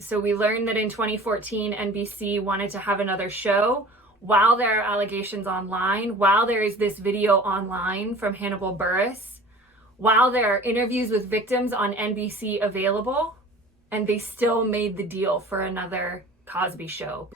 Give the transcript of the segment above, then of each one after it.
So we learned that in 2014, NBC wanted to have another show while there are allegations online, while there is this video online from Hannibal Burress, while there are interviews with victims on NBC available, and they still made the deal for another Cosby show.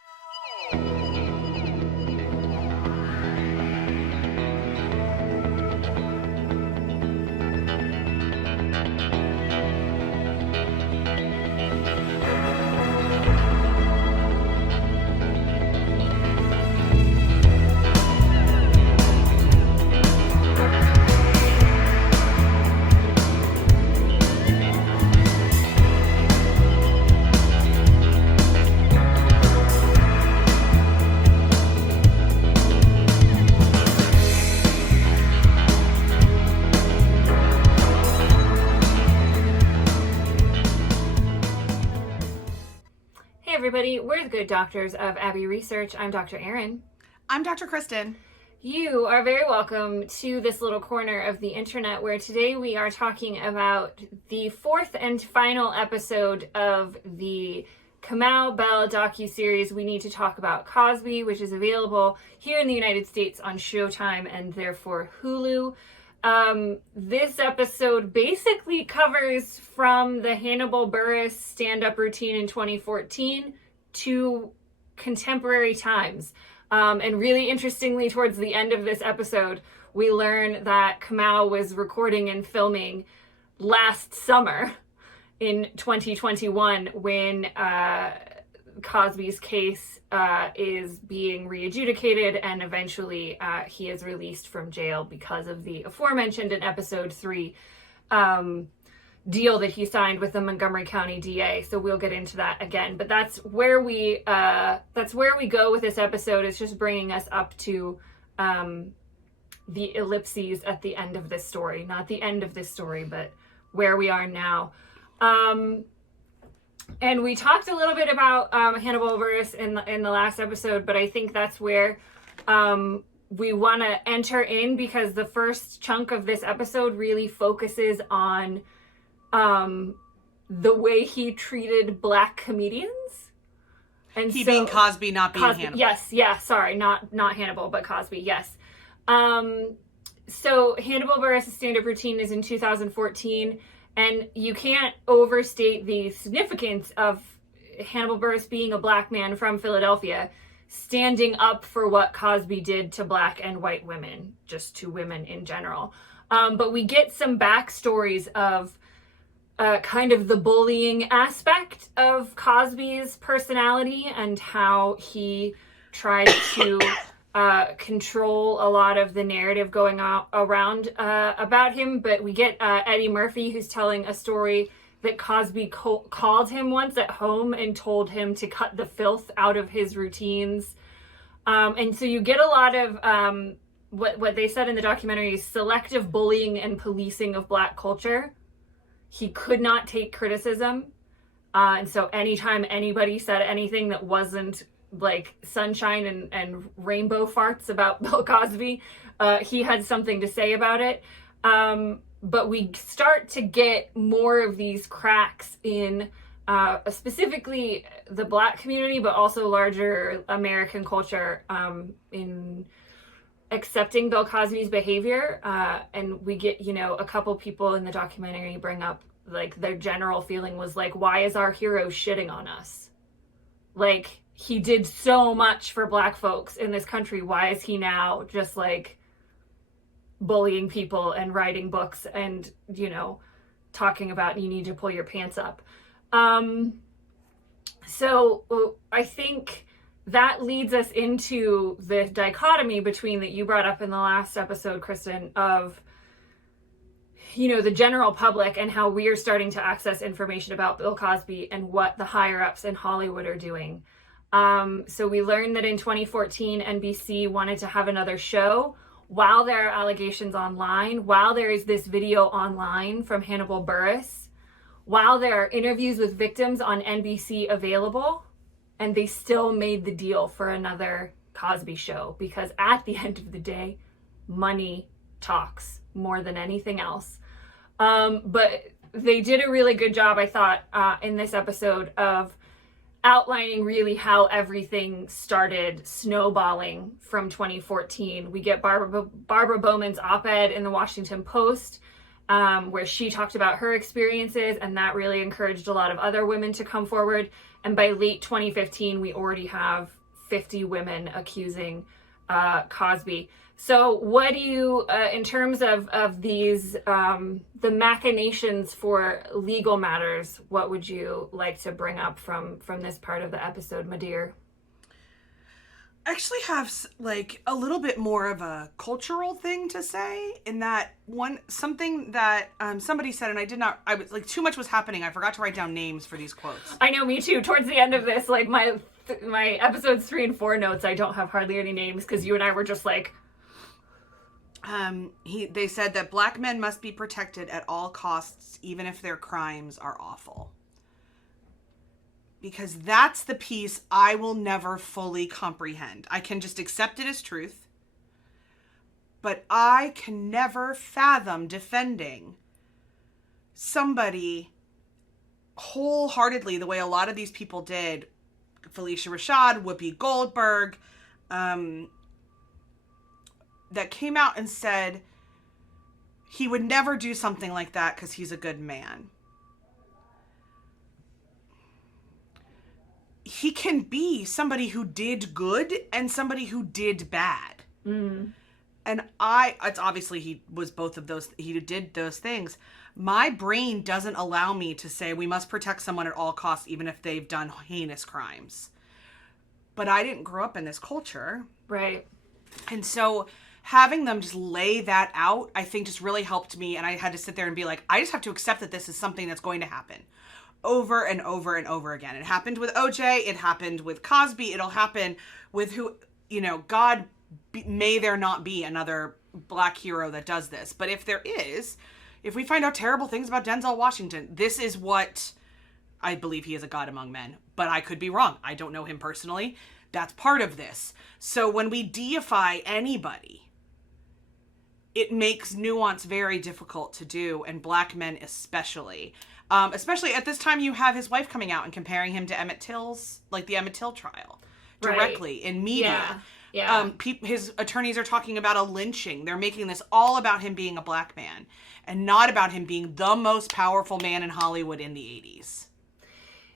Hey everybody, we're the Good Doctors of Abbey Research. I'm Dr. Erin. I'm Dr. Kristen. You are very welcome to this little corner of the internet where today we are talking about the fourth and final episode of the Kamau Bell docu-series We Need to Talk About Cosby, which is available here in the United States on Showtime and therefore Hulu. This episode basically covers from the Hannibal Burress stand-up routine in 2014 to contemporary times. And really interestingly, towards the end of this episode, we learn that Kamau was recording and filming last summer in 2021 when Cosby's case is being re-adjudicated, and eventually he is released from jail because of the aforementioned in episode 3 deal that he signed with the Montgomery County DA. So we'll get into that again, but that's where we go with this episode. It's just bringing us up to the ellipses at the end of this story, not the end of this story, but where we are now. And we talked a little bit about Hannibal Burress in the last episode, but I think that's where we want to enter in, because the first chunk of this episode really focuses on the way he treated Black comedians. And he being Cosby, not being Cosby, Hannibal. Yes, yeah, sorry, not Hannibal, but Cosby, yes. So Hannibal Burress' stand-up routine is in 2014. And you can't overstate the significance of Hannibal Burress being a Black man from Philadelphia, standing up for what Cosby did to Black and white women, just to women in general. But we get some backstories of kind of the bullying aspect of Cosby's personality and how he tried to control a lot of the narrative going around about him. But we get Eddie Murphy, who's telling a story that Cosby called him once at home and told him to cut the filth out of his routines. And so you get a lot of what they said in the documentary is selective bullying and policing of Black culture. He could not take criticism. And so anytime anybody said anything that wasn't like sunshine and rainbow farts about Bill Cosby, he had something to say about it. But we start to get more of these cracks in specifically the Black community, but also larger American culture in accepting Bill Cosby's behavior. And we get, a couple people in the documentary bring up like their general feeling was like, why is our hero shitting on us? Like, he did so much for Black folks in this country. Why is he now just like bullying people and writing books and, talking about you need to pull your pants up? So I think that leads us into the dichotomy between that you brought up in the last episode, Kristen, of, the general public and how we are starting to access information about Bill Cosby and what the higher ups in Hollywood are doing. So we learned that in 2014, NBC wanted to have another show while there are allegations online, while there is this video online from Hannibal Burress, while there are interviews with victims on NBC available, and they still made the deal for another Cosby show, because at the end of the day, money talks more than anything else. But they did a really good job, I thought, in this episode of outlining really how everything started snowballing from 2014. We get Barbara Bowman's op-ed in the Washington Post, where she talked about her experiences, and that really encouraged a lot of other women to come forward. And by late 2015, we already have 50 women accusing Cosby. So what do you, in terms of these, the machinations for legal matters, what would you like to bring up from this part of the episode, Madeir? I actually have like a little bit more of a cultural thing to say, in that something that somebody said, and I was like, too much was happening. I forgot to write down names for these quotes. I know, me too. Towards the end of this, like my episodes 3 and 4 notes, I don't have hardly any names because you and I were just like, they said that black men must be protected at all costs, even if their crimes are awful. Because that's the piece I will never fully comprehend. I can just accept it as truth, but I can never fathom defending somebody wholeheartedly the way a lot of these people did. Felicia Rashad, Whoopi Goldberg, that came out and said he would never do something like that because he's a good man. He can be somebody who did good and somebody who did bad. Mm. And it's obviously he was both of those, he did those things. My brain doesn't allow me to say we must protect someone at all costs, even if they've done heinous crimes. But I didn't grow up in this culture. Right. And so having them just lay that out, I think just really helped me. And I had to sit there and be like, I just have to accept that this is something that's going to happen over and over and over again. It happened with OJ. It happened with Cosby. It'll happen with God, may there not be another black hero that does this. But if there is, if we find out terrible things about Denzel Washington, this is what I believe. He is a God among men, but I could be wrong. I don't know him personally. That's part of this. So when we deify anybody, it makes nuance very difficult to do, and black men especially. Especially at this time, you have his wife coming out and comparing him to Emmett Till's, like the Emmett Till trial, directly in media. Yeah. His attorneys are talking about a lynching. They're making this all about him being a black man and not about him being the most powerful man in Hollywood in the 80s.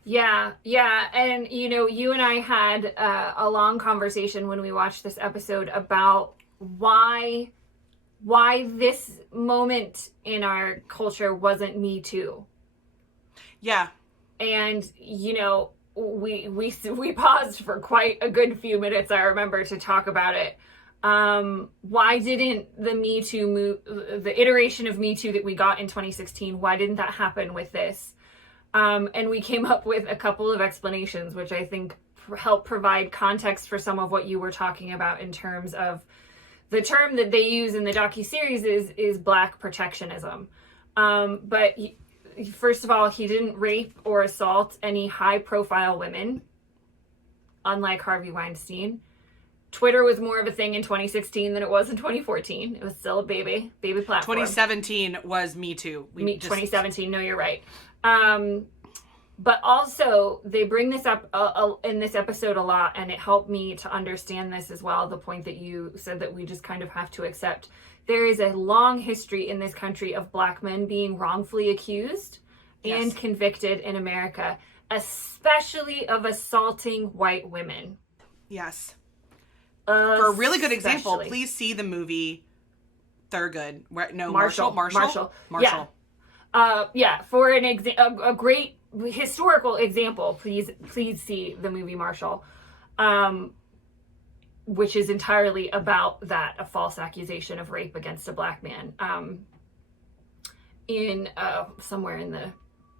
Yeah. And, you and I had a long conversation when we watched this episode about why this moment in our culture wasn't Me Too. Yeah. And, we paused for quite a good few minutes, I remember, to talk about it. Why didn't the Me Too the iteration of Me Too that we got in 2016, why didn't that happen with this? And we came up with a couple of explanations, which I think help provide context for some of what you were talking about in terms of the term that they use in the docu-series is black protectionism. But first of all, he didn't rape or assault any high-profile women, unlike Harvey Weinstein. Twitter was more of a thing in 2016 than it was in 2014. It was still a baby platform. 2017 was Me Too. 2017, no, you're right. But also, they bring this up in this episode a lot, and it helped me to understand this as well, the point that you said that we just kind of have to accept. There is a long history in this country of black men being wrongfully accused and convicted in America, especially of assaulting white women. Yes. For a really good example, please see the movie Thurgood. Marshall. Yeah. For a great historical example, please see the movie Marshall, which is entirely about that, a false accusation of rape against a black man, in somewhere in the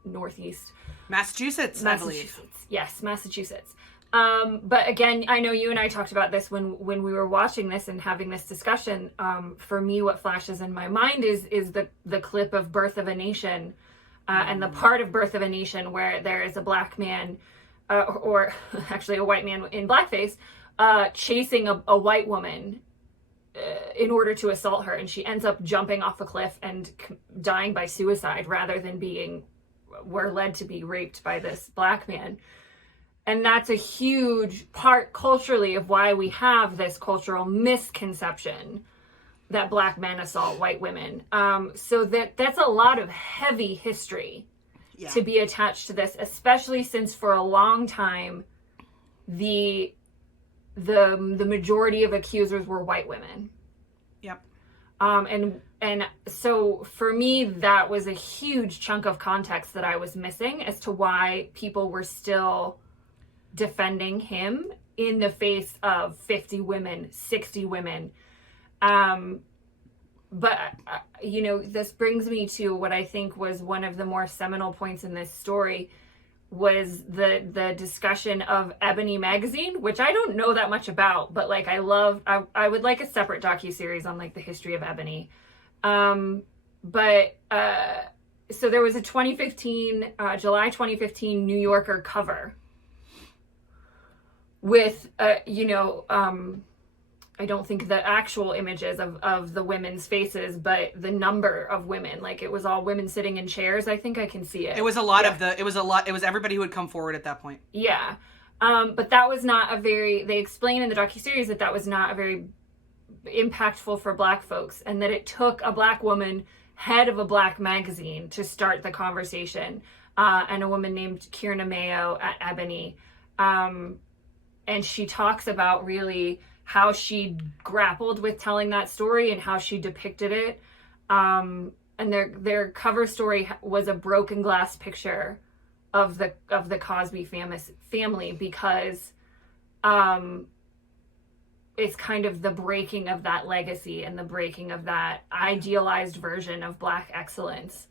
Northeast. Massachusetts, I believe. Yes, Massachusetts. But again, I know you and I talked about this when we were watching this and having this discussion. For me, what flashes in my mind is the clip of Birth of a Nation, and the part of Birth of a Nation where there is a black man, or actually a white man in blackface, chasing a white woman in order to assault her, and she ends up jumping off a cliff and dying by suicide rather than we're led to be raped by this black man. And that's a huge part culturally of why we have this cultural misconception that black men assault white women. So that's a lot of heavy history to be attached to this, especially since for a long time the majority of accusers were white women. Yep. And so for me, that was a huge chunk of context that I was missing as to why people were still defending him in the face of 50 women, 60 women. But, this brings me to what I think was one of the more seminal points in this story was the discussion of Ebony magazine, which I don't know that much about, but like I would like a separate docu-series on like the history of Ebony. So there was a July 2015 New Yorker cover with, I don't think the actual images of the women's faces, but the number of women, like it was all women sitting in chairs. I think I can see it. It was a lot it was everybody who had come forward at that point. Yeah. But that was not they explain in the docuseries that was not a very impactful for black folks, and that it took a black woman, head of a black magazine, to start the conversation, and a woman named Kierna Mayo at Ebony. And she talks about really how she grappled with telling that story and how she depicted it. And their cover story was a broken glass picture of the Cosby family, because it's kind of the breaking of that legacy and the breaking of that idealized version of black excellence.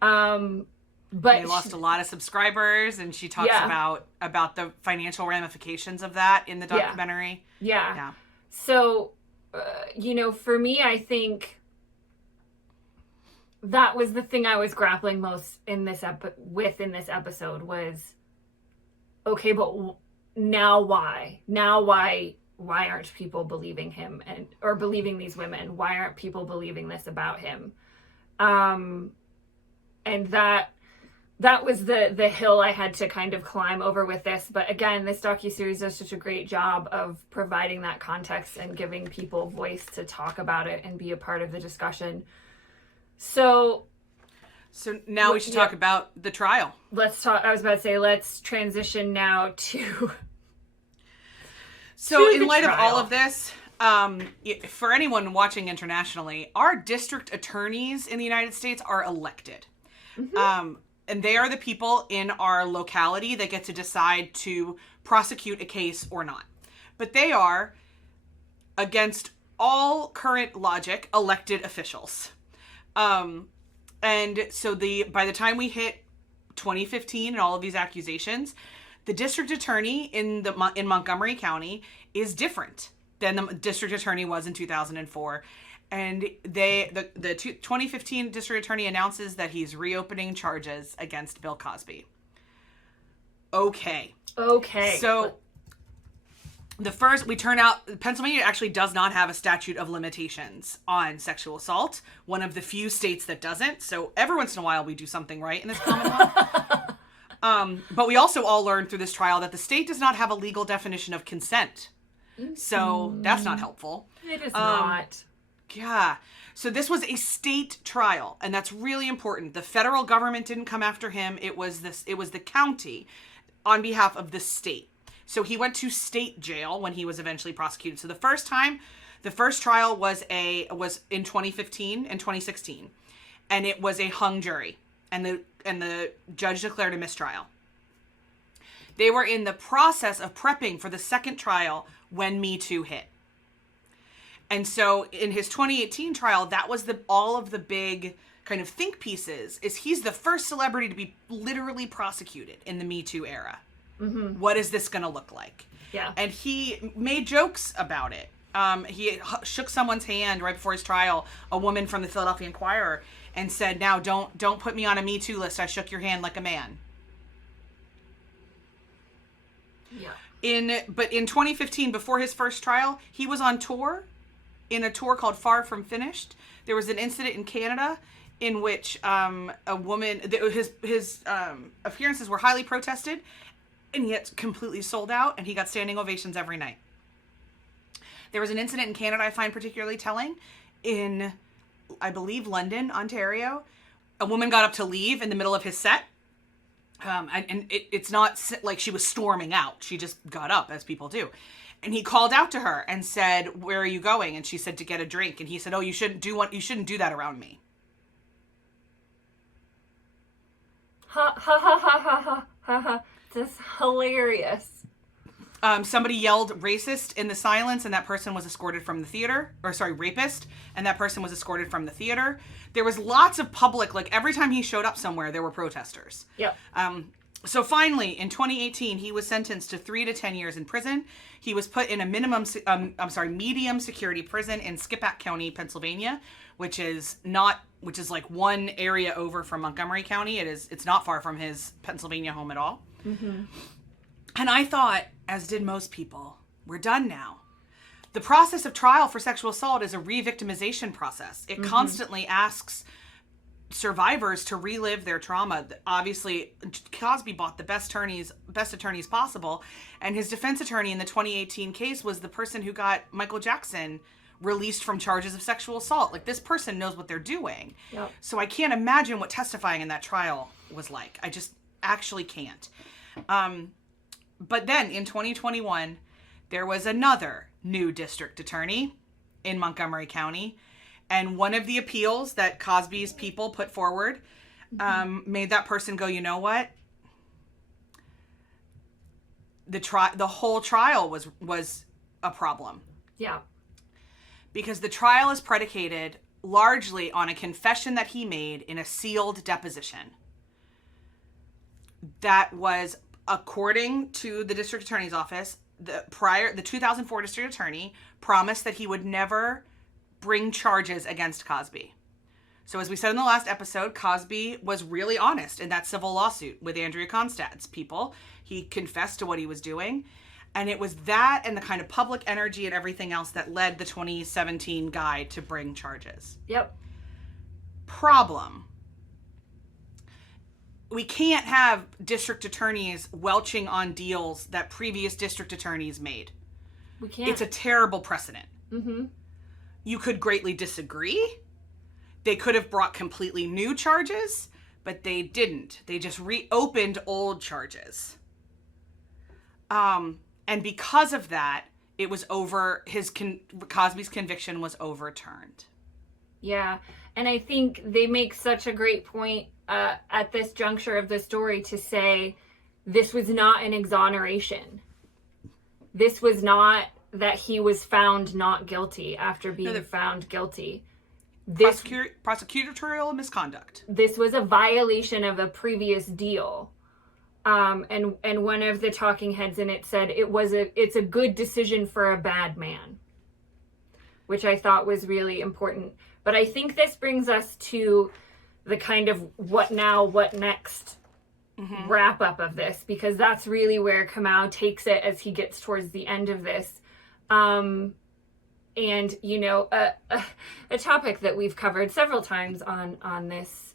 But they lost a lot of subscribers, and she talks about the financial ramifications of that in the documentary. Yeah. So, for me, I think that was the thing I was grappling most in this episode was, okay, but now why? Now why aren't people believing him or believing these women? Why aren't people believing this about him? And that was the hill I had to kind of climb over with this. But again, this docuseries does such a great job of providing that context and giving people voice to talk about it and be a part of the discussion. So now we should talk about the trial. Let's transition now to... So in light of all of this, for anyone watching internationally, our district attorneys in the United States are elected. Mm-hmm. And they are the people in our locality that get to decide to prosecute a case or not. But they are, against all current logic, elected officials. And so by the time we hit 2015 and all of these accusations, the district attorney in Montgomery County is different than the district attorney was in 2004. And the 2015 district attorney announces that he's reopening charges against Bill Cosby. Okay. So we turn out Pennsylvania actually does not have a statute of limitations on sexual assault. One of the few states that doesn't. So every once in a while we do something right in this Commonwealth. But we also all learned through this trial that the state does not have a legal definition of consent. So that's not helpful. It is not. Yeah. So this was a state trial, and that's really important. The federal government didn't come after him. It was the county on behalf of the state. So he went to state jail when he was eventually prosecuted. So the first trial was in 2015 and 2016, and it was a hung jury, and the judge declared a mistrial. They were in the process of prepping for the second trial when Me Too hit. And so in his 2018 trial, that was all of the big kind of think pieces, is he's the first celebrity to be literally prosecuted in the Me Too era. Mm-hmm. What is this going to look like? Yeah. And he made jokes about it. He shook someone's hand right before his trial, a woman from the Philadelphia Inquirer, and said, "Now don't put me on a Me Too list. I shook your hand like a man." Yeah. But in 2015, before his first trial, he was on tour. In a tour called Far From Finished, there was an incident in Canada in which a woman, his appearances were highly protested, and he had completely sold out, and he got standing ovations every night. There was an incident in Canada I find particularly telling. In, I believe, London, Ontario, a woman got up to leave in the middle of his set. It's not like she was storming out. She just got up, as people do. And he called out to her and said, "Where are you going?" And she said, "To get a drink." And he said, "Oh, you shouldn't do that around me." Ha ha ha ha ha ha ha ha. This is hilarious. Somebody yelled racist in the silence, and that person was escorted from the theater. Or sorry, rapist, and that person was escorted from the theater. There was lots of public, like every time he showed up somewhere, there were protesters. Yep. So finally, in 2018, he was sentenced to 3 to 10 years in prison. He was put in a medium security prison in Skippack County, Pennsylvania, which is like one area over from Montgomery County. It's not far from his Pennsylvania home at all. Mm-hmm. And I thought, as did most people, we're done now. The process of trial for sexual assault is a re-victimization process. It constantly asks survivors to relive their trauma. Obviously, Cosby bought the best attorneys possible, and his defense attorney in the 2018 case was the person who got Michael Jackson released from charges of sexual assault. Like, this person knows what they're doing. Yep. So I can't imagine what testifying in that trial was like. I just actually can't. But then in 2021, there was another new district attorney in Montgomery County. And one of the appeals that Cosby's people put forward made that person go, you know what? The whole trial was a problem. Yeah. Because the trial is predicated largely on a confession that he made in a sealed deposition. That was, according to the district attorney's office, the 2004 district attorney promised that he would never bring charges against Cosby. So as we said in the last episode, Cosby was really honest in that civil lawsuit with Andrea Constad's people. He confessed to what he was doing. And it was that and the kind of public energy and everything else that led the 2017 guy to bring charges. Yep. Problem. We can't have district attorneys welching on deals that previous district attorneys made. We can't. It's a terrible precedent. Mm-hmm. You could greatly disagree. They could have brought completely new charges, but they didn't. They just reopened old charges. And because of that, it was Cosby's conviction was overturned. Yeah, and I think they make such a great point at this juncture of the story to say this was not an exoneration. This was not that he was found not guilty after being found guilty. This prosecutorial misconduct. This was a violation of a previous deal. And one of the talking heads in it said it's a good decision for a bad man, which I thought was really important. But I think this brings us to the kind of what now, what next wrap up of this, because that's really where Kamau takes it as he gets towards the end of this. And, you know, a topic that we've covered several times on this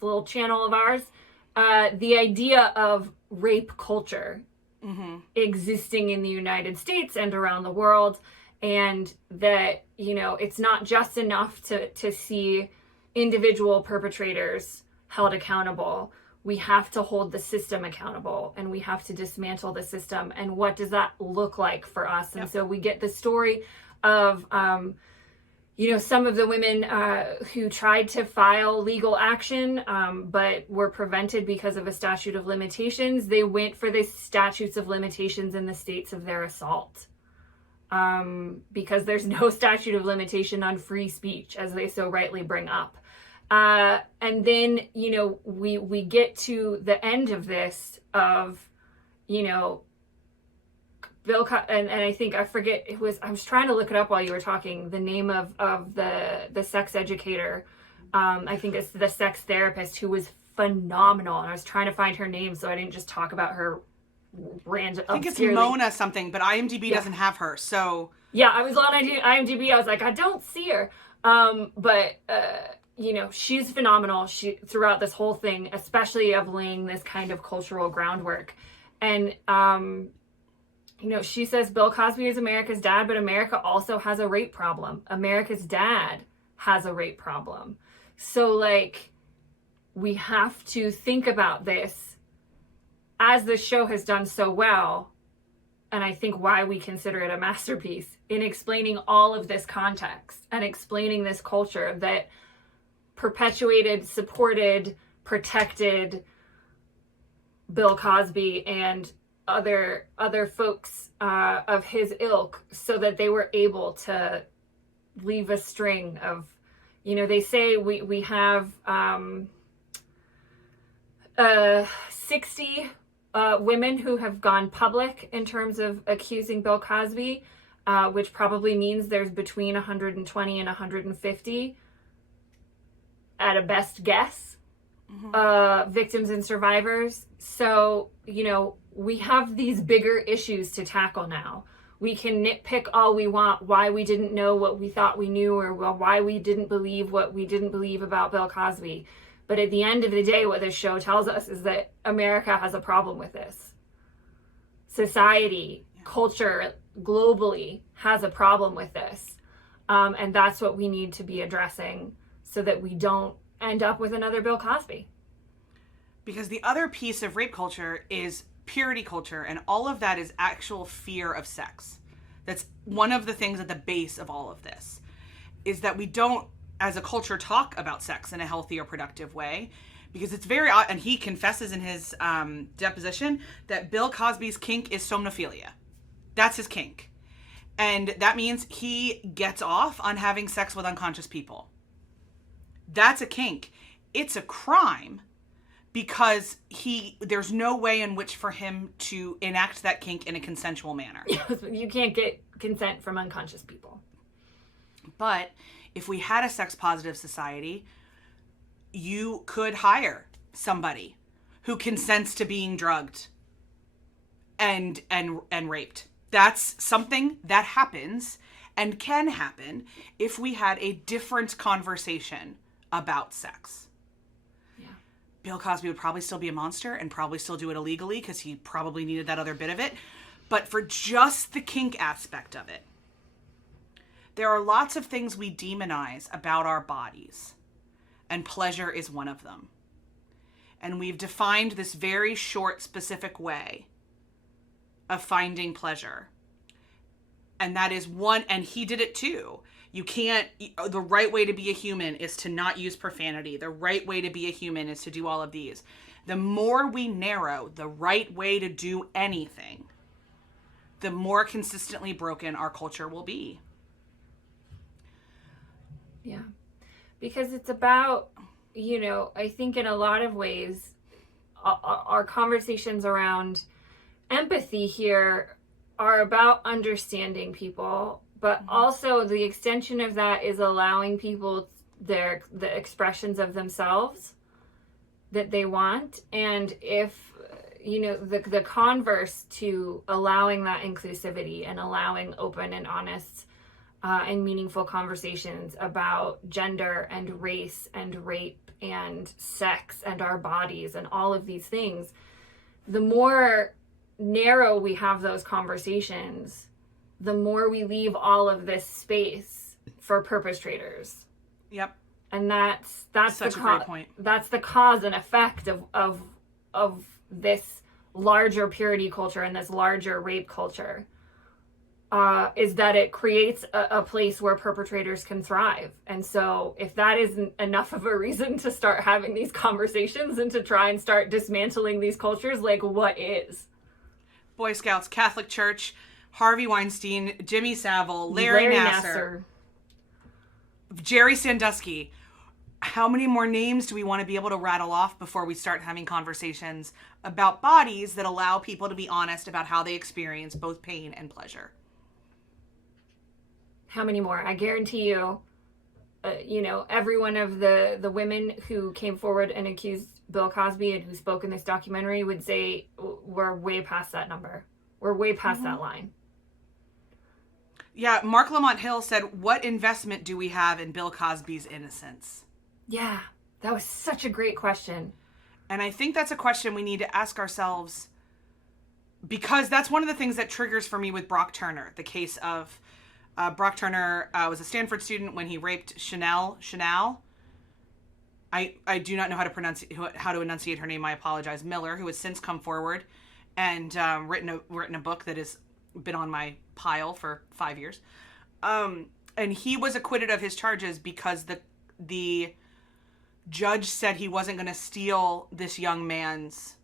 little channel of ours, the idea of rape culture existing in the United States and around the world, and that, you know, it's not just enough to see individual perpetrators held accountable. We have to hold the system accountable, and we have to dismantle the system. And what does that look like for us? And so we get the story of, you know, some of the women who tried to file legal action, but were prevented because of a statute of limitations. They went for the statutes of limitations in the states of their assault. Because there's no statute of limitation on free speech, as they so rightly bring up. And then, you know, we get to the end of this of, you know, and I think, I forget, I was trying to look it up while you were talking, the name of the sex educator. I think it's the sex therapist who was phenomenal. And I was trying to find her name so I didn't just talk about her random. I think it's Mona something, but IMDb doesn't have her, so. Yeah, I was on IMDb. I was like, I don't see her. But she's phenomenal. She throughout this whole thing, especially of laying this kind of cultural groundwork. And, she says Bill Cosby is America's dad, but America also has a rape problem. America's dad has a rape problem. So, like, we have to think about this, as the show has done so well, and I think why we consider it a masterpiece, in explaining all of this context and explaining this culture that perpetuated, supported, protected Bill Cosby and other folks of his ilk, so that they were able to leave a string of, they say we have 60 women who have gone public in terms of accusing Bill Cosby, which probably means there's between 120 and 150 at a best guess, victims and survivors. So, we have these bigger issues to tackle now. We can nitpick all we want, why we didn't know what we thought we knew, or why we didn't believe what we didn't believe about Bill Cosby. But at the end of the day, what this show tells us is that America has a problem with this. Society, culture, globally has a problem with this. And that's what we need to be addressing, so that we don't end up with another Bill Cosby. Because the other piece of rape culture is purity culture, and all of that is actual fear of sex. That's one of the things at the base of all of this, is that we don't, as a culture, talk about sex in a healthy or productive way, because it's very odd. And he confesses in his deposition that Bill Cosby's kink is somnophilia. That's his kink. And that means he gets off on having sex with unconscious people. That's a kink. It's a crime, because there's no way in which for him to enact that kink in a consensual manner. You can't get consent from unconscious people. But if we had a sex-positive society, you could hire somebody who consents to being drugged and raped. That's something that happens and can happen if we had a different conversation about sex. Bill Cosby would probably still be a monster and probably still do it illegally, because he probably needed that other bit of it. But for just the kink aspect of it, there are lots of things we demonize about our bodies, and pleasure is one of them. And we've defined this very short, specific way of finding pleasure. And that is one, and he did it too. You can't, the right way to be a human is to not use profanity. The right way to be a human is to do all of these. The more we narrow the right way to do anything, the more consistently broken our culture will be. Yeah. Because it's about, I think in a lot of ways, our conversations around empathy here are about understanding people, but also the extension of that is allowing people the expressions of themselves that they want. And if, the converse to allowing that inclusivity and allowing open and honest and meaningful conversations about gender and race and rape and sex and our bodies and all of these things, the more narrow we have those conversations, the more we leave all of this space for perpetrators. Yep. And that's such a great point. That's the cause and effect of this larger purity culture and this larger rape culture, is that it creates a place where perpetrators can thrive. And so if that isn't enough of a reason to start having these conversations and to try and start dismantling these cultures, like, what is? Boy Scouts, Catholic Church, Harvey Weinstein, Jimmy Savile, Larry Nassar, Jerry Sandusky. How many more names do we want to be able to rattle off before we start having conversations about bodies that allow people to be honest about how they experience both pain and pleasure? How many more? I guarantee you, every one of the women who came forward and accused Bill Cosby and who spoke in this documentary would say we're way past that number. We're way past that line. Yeah, Mark Lamont Hill said, what investment do we have in Bill Cosby's innocence? Yeah, that was such a great question. And I think that's a question we need to ask ourselves, because that's one of the things that triggers for me with Brock Turner. The case of Brock Turner was a Stanford student when he raped Chanel. I do not know how to enunciate her name. I apologize. Miller, who has since come forward and written a book that has been on my pile for 5 years. And he was acquitted of his charges because the judge said he wasn't going to steal this young man's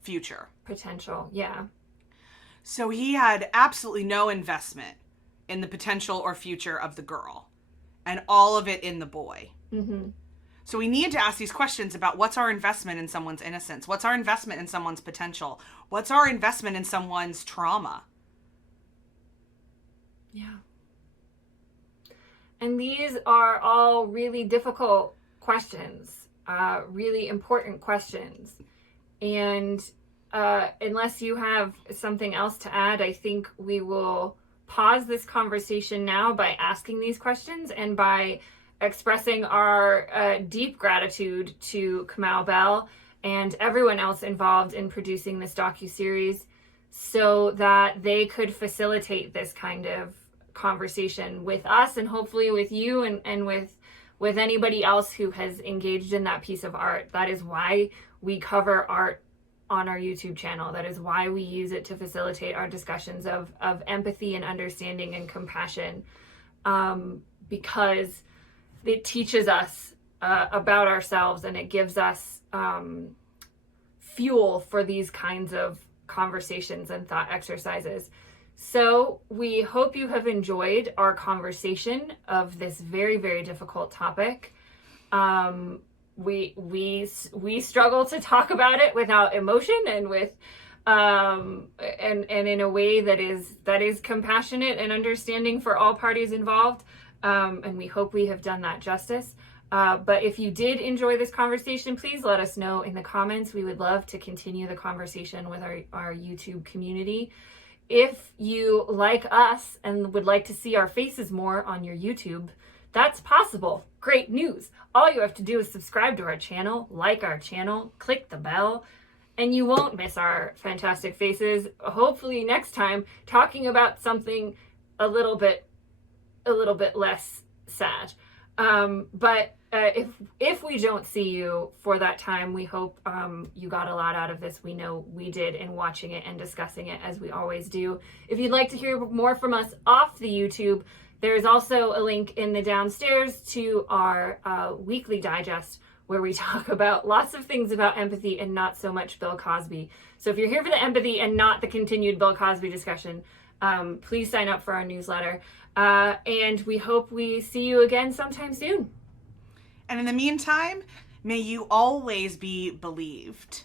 future. Potential, yeah. So he had absolutely no investment in the potential or future of the girl, and all of it in the boy. Mm-hmm. So we need to ask these questions about what's our investment in someone's innocence? What's our investment in someone's potential? What's our investment in someone's trauma? Yeah. And these are all really difficult questions, really important questions. And unless you have something else to add, I think we will pause this conversation now by asking these questions and by expressing our deep gratitude to Kamau Bell and everyone else involved in producing this docu-series so that they could facilitate this kind of conversation with us and hopefully with you and with anybody else who has engaged in that piece of art. That is why we cover art on our YouTube channel. That is why we use it to facilitate our discussions of empathy and understanding and compassion, because it teaches us about ourselves and it gives us fuel for these kinds of conversations and thought exercises. So we hope you have enjoyed our conversation of this very, very difficult topic. We struggle to talk about it without emotion and with and in a way that is compassionate and understanding for all parties involved. And we hope we have done that justice. But if you did enjoy this conversation, please let us know in the comments. We would love to continue the conversation with our YouTube community. If you like us and would like to see our faces more on your YouTube, that's possible. Great news. All you have to do is subscribe to our channel, like our channel, click the bell, and you won't miss our fantastic faces. Hopefully next time talking about something a little bit less sad. But if we don't see you for that time, we hope you got a lot out of this. We know we did in watching it and discussing it, as we always do. If you'd like to hear more from us off the YouTube, there's also a link in the downstairs to our weekly digest where we talk about lots of things about empathy and not so much Bill Cosby. So if you're here for the empathy and not the continued Bill Cosby discussion, please sign up for our newsletter. And we hope we see you again sometime soon. And in the meantime, may you always be believed.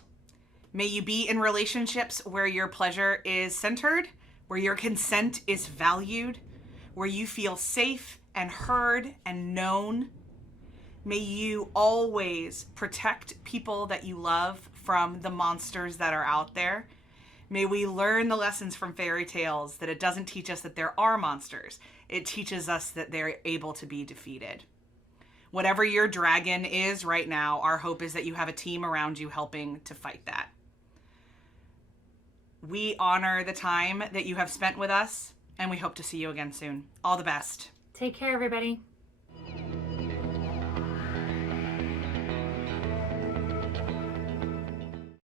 May you be in relationships where your pleasure is centered, where your consent is valued, where you feel safe and heard and known. May you always protect people that you love from the monsters that are out there. May we learn the lessons from fairy tales, that it doesn't teach us that there are monsters. It teaches us that they're able to be defeated. Whatever your dragon is right now, our hope is that you have a team around you helping to fight that. We honor the time that you have spent with us, and we hope to see you again soon. All the best. Take care, everybody.